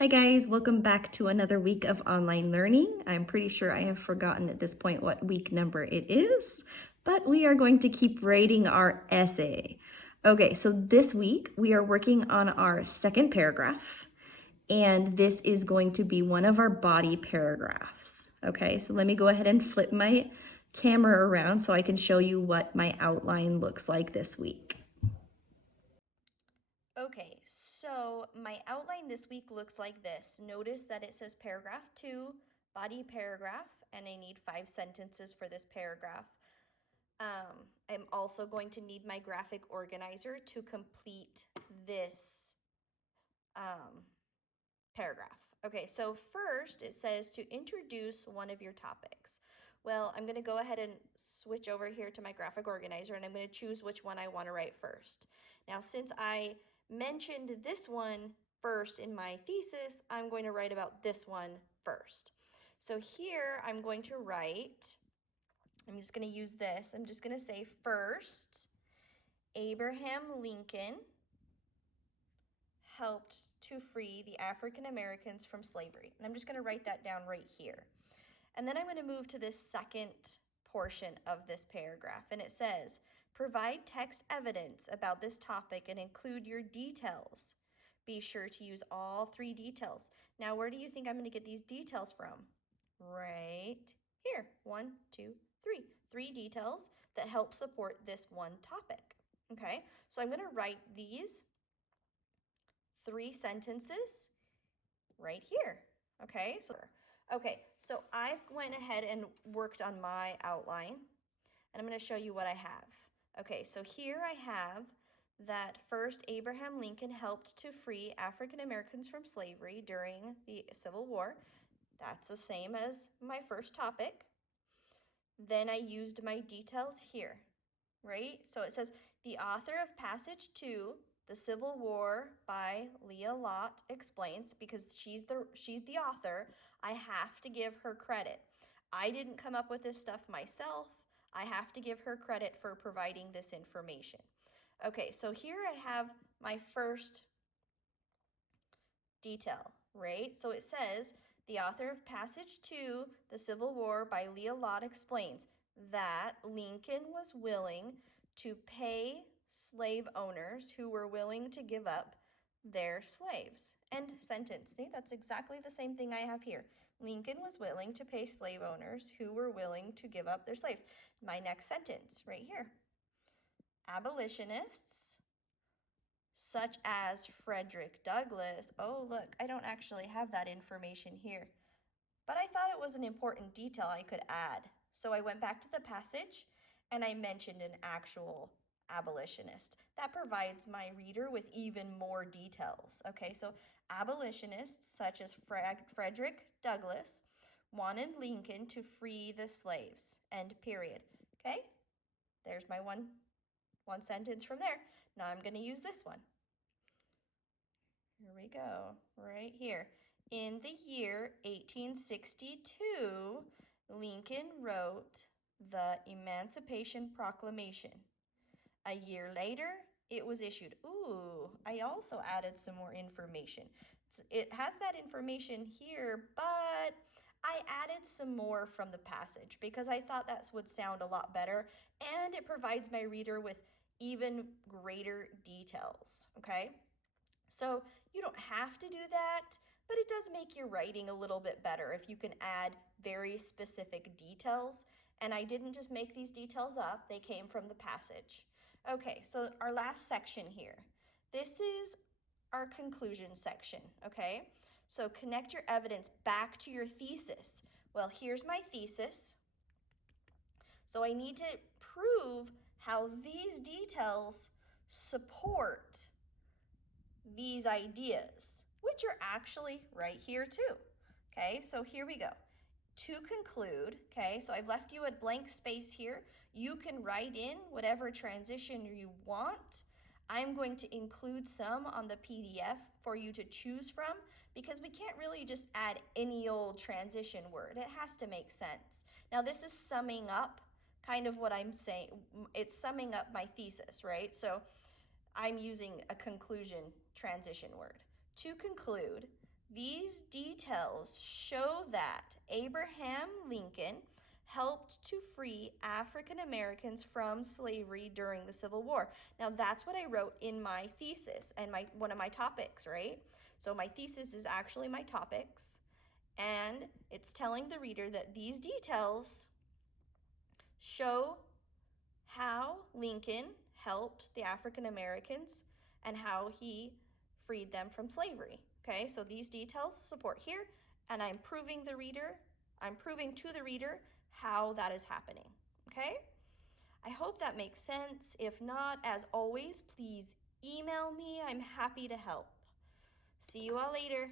Hi guys, welcome back to another week of online learning. I'm pretty sure I have forgotten at this point what week number it is, but we are going to keep writing our essay. Okay, so this week we are working on our second paragraph, and this is going to be one of our body paragraphs. Okay, so let me go ahead and flip my camera around so I can show you what my outline looks like this week. Okay, so my outline this week looks like this. Notice that it says paragraph 2, body paragraph, and I need 5 sentences for this paragraph. I'm also going to need my graphic organizer to complete this paragraph. Okay, so first it says to introduce one of your topics. Well, I'm going to go ahead and switch over here to my graphic organizer and I'm going to choose which one I want to write first. Now, since I mentioned this one first in my thesis, I'm going to write about this one first. So here I'm going to write, I'm just going to use this, I'm just going to say first, Abraham Lincoln helped to free the African Americans from slavery. And I'm just going to write that down right here. And then I'm going to move to this second portion of this paragraph. And it says, provide text evidence about this topic and include your details. Be sure to use all 3 details. Now, where do you think I'm going to get these details from? Right here. 1, 2, 3. 3 details that help support this one topic. Okay, so I'm going to write these 3 sentences right here. Okay, so I went ahead and worked on my outline, and I'm going to show you what I have. Okay, so here I have that first Abraham Lincoln helped to free African Americans from slavery during the Civil War. That's the same as my first topic. Then I used my details here, right? So it says, the author of Passage 2, The Civil War by Leah Lott explains, because she's the author, I have to give her credit. I didn't come up with this stuff myself. I have to give her credit for providing this information. Okay, so here I have my first detail, right? So it says, the author of Passage 2, The Civil War by Leah Lott explains that Lincoln was willing to pay slave owners who were willing to give up their slaves. End sentence. See, that's exactly the same thing I have here. Lincoln was willing to pay slave owners who were willing to give up their slaves. My next sentence right here. Abolitionists such as Frederick Douglass. Oh, look, I don't actually have that information here, but I thought it was an important detail I could add. So I went back to the passage and I mentioned an actual abolitionist. That provides my reader with even more details. Okay, so abolitionists such as Frederick Douglass wanted Lincoln to free the slaves. End period. Okay, there's my one sentence from there. Now I'm going to use this one. Here we go, right here. In the year 1862, Lincoln wrote the Emancipation Proclamation. A year later, it was issued. Ooh, I also added some more information. It has that information here, but I added some more from the passage because I thought that would sound a lot better, and it provides my reader with even greater details, okay? So you don't have to do that, but it does make your writing a little bit better if you can add very specific details. And I didn't just make these details up, they came from the passage. Okay, so our last section here. This is our conclusion section, okay? So connect your evidence back to your thesis. Well, here's my thesis. So I need to prove how these details support these ideas, which are actually right here too. Okay, so here we go. To conclude, okay, so I've left you a blank space here. You can write in whatever transition you want. I'm going to include some on the PDF for you to choose from because we can't really just add any old transition word. It has to make sense. Now this is summing up kind of what I'm saying. It's summing up my thesis, right? So I'm using a conclusion transition word. To conclude, These details show that Abraham Lincoln helped to free African Americans from slavery during the Civil War. Now that's what I wrote in my thesis and one of my topics, right? So my thesis is actually my topics, and it's telling the reader that these details show how Lincoln helped the African Americans and how he freed them from slavery. Okay, so these details support here, and I'm proving to the reader how that is happening. Okay, I hope that makes sense. If not, as always, please email me. I'm happy to help. See you all later.